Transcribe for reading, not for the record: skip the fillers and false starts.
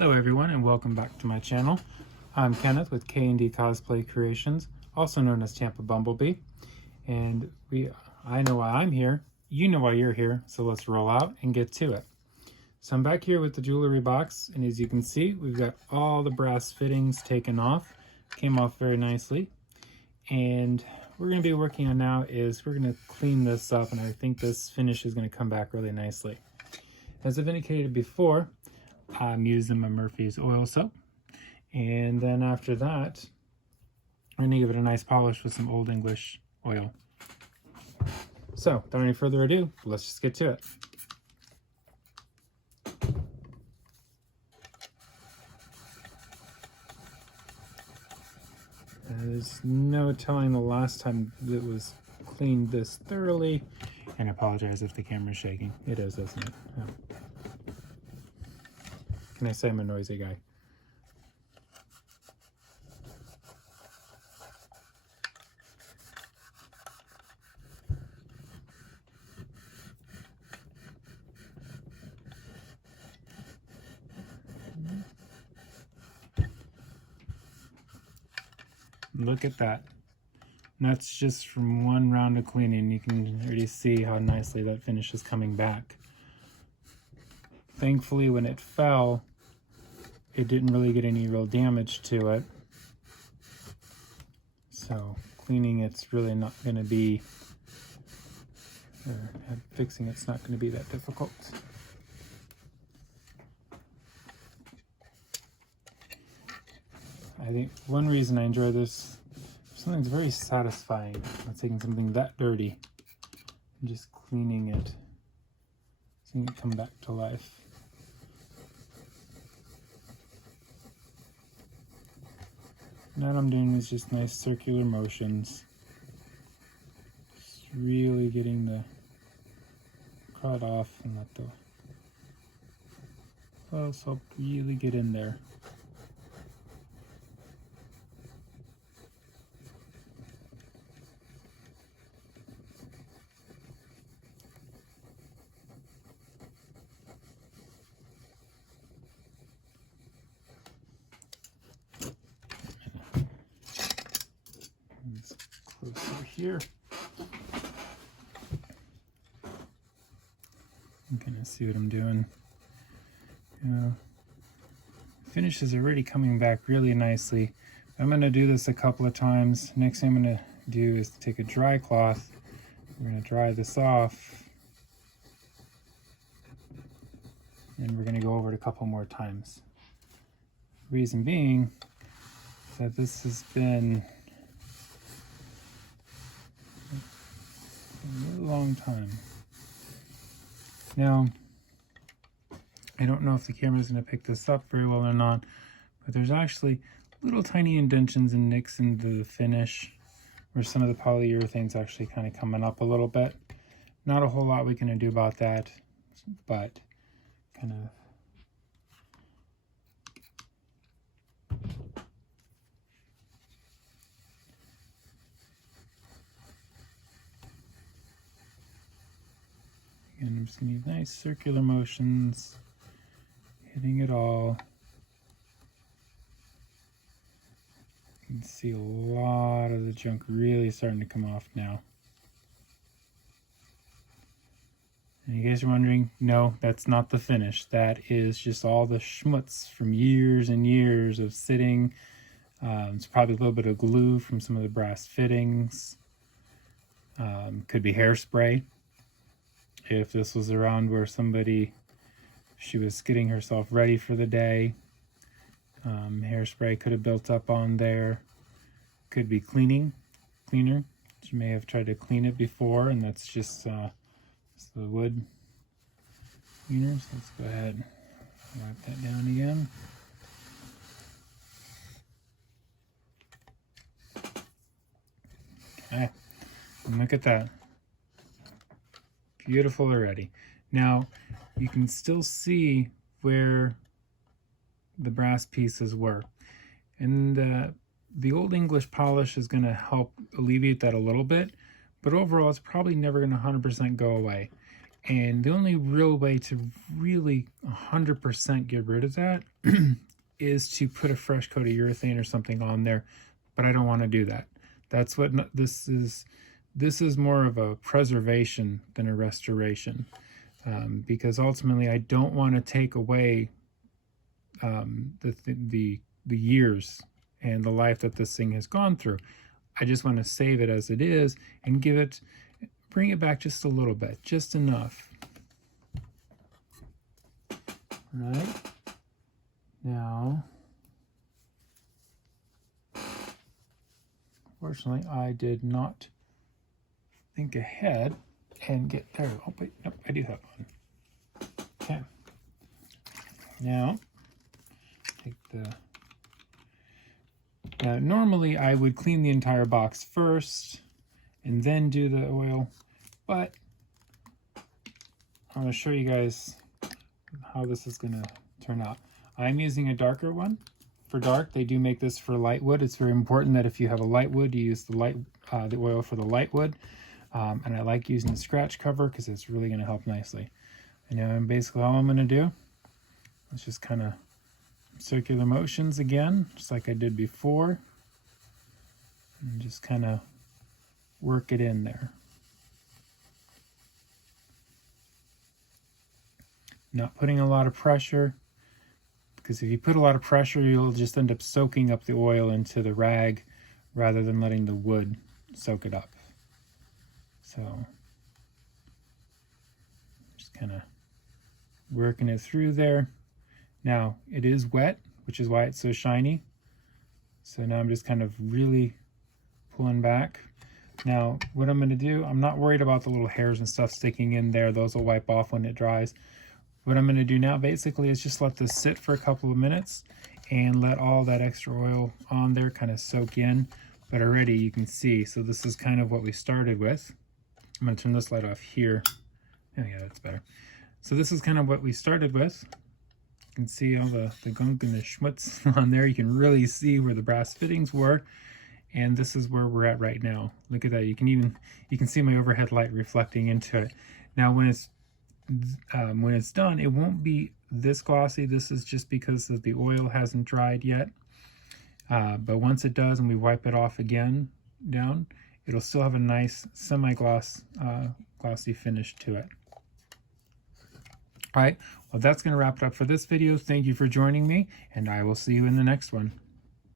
Hello everyone and welcome back to my channel. I'm Kenneth with K&D Cosplay Creations, also known as Tampa Bumblebee. And I know why I'm here, you know why you're here, so let's roll out and get to it. So I'm back here with the jewelry box, and as you can see, we've got all the brass fittings taken off. Came off very nicely. And what we're going to be working on now is we're going to clean this up, and I think this finish is going to come back really nicely. As I've indicated before, I'm using my Murphy's oil soap, and then after that I'm going to give it a nice polish with some Old English oil. So without any further ado, let's just get to it. There's no telling the last time it was cleaned this thoroughly, and I apologize if the camera's shaking. It is, isn't it? Yeah. Can I say I'm a noisy guy? Look at that. And that's just from one round of cleaning. You can already see how nicely that finish is coming back. Thankfully, when it fell, it didn't really get any real damage to it. So cleaning it's really not going to be, or fixing it's not going to be that difficult. I think one reason I enjoy this, something's very satisfying about taking something that dirty and just cleaning it, seeing it come back to life. Now what I'm doing is just nice circular motions. Just really getting the crowd off and let the oil soap really get in there. Closer here. You can see what I'm doing. Finish is already coming back really nicely. I'm going to do this a couple of times. Next thing I'm going to do is take a dry cloth. We're going to dry this off. And we're going to go over it a couple more times. Reason being is that this has been a really long time. Now, I don't know if the camera is going to pick this up very well or not, but there's actually little tiny indentions and nicks in the finish where some of the polyurethane's actually kind of coming up a little bit. Not a whole lot we can do about that, but kind of and I'm just going to use nice circular motions, hitting it all. You can see a lot of the junk really starting to come off now. And you guys are wondering, no, that's not the finish. That is just all the schmutz from years and years of sitting. It's probably a little bit of glue from some of the brass fittings. Could be hairspray. If this was around where she was getting herself ready for the day, hairspray could have built up on there. Could be cleaner. She may have tried to clean it before, and that's just the wood cleaner. So let's go ahead and wipe that down again. Okay, and look at that. Beautiful already. Now you can still see where the brass pieces were, and the Old English polish is going to help alleviate that a little bit, but overall it's probably never going to 100% go away. And the only real way to really 100% get rid of that is to put a fresh coat of urethane or something on there, but I don't want to do that. That's what this is. This is more of a preservation than a restoration, because ultimately I don't want to take away the years and the life that this thing has gone through. I just want to save it as it is and bring it back just a little bit, just enough. All right. Now, fortunately, I did not think ahead and get there. Oh, wait, nope, I do have one. Okay. Now, take the. Now, normally I would clean the entire box first and then do the oil, but I'm going to show you guys how this is going to turn out. I'm using a darker one. For dark, they do make this for light wood. It's very important that if you have a light wood, you use the oil for the light wood. And I like using the scratch cover because it's really going to help nicely. And basically all I'm going to do is just kind of circular motions again, just like I did before, and just kind of work it in there. Not putting a lot of pressure, because if you put a lot of pressure, you'll just end up soaking up the oil into the rag rather than letting the wood soak it up. So just kind of working it through there. Now it is wet, which is why it's so shiny. So now I'm just kind of really pulling back. Now what I'm going to do, I'm not worried about the little hairs and stuff sticking in there. Those will wipe off when it dries. What I'm going to do now basically is just let this sit for a couple of minutes and let all that extra oil on there kind of soak in. But already you can see, so this is kind of what we started with. I'm going to turn this light off here. Oh yeah, that's better. So this is kind of what we started with. You can see all the gunk and the schmutz on there. You can really see where the brass fittings were. And this is where we're at right now. Look at that. You can see my overhead light reflecting into it. Now when it's done, it won't be this glossy. This is just because the oil hasn't dried yet. But once it does and we wipe it off again down, it'll still have a nice semi-gloss glossy finish to it. All right, well, that's going to wrap it up for this video. Thank you for joining me, and I will see you in the next one.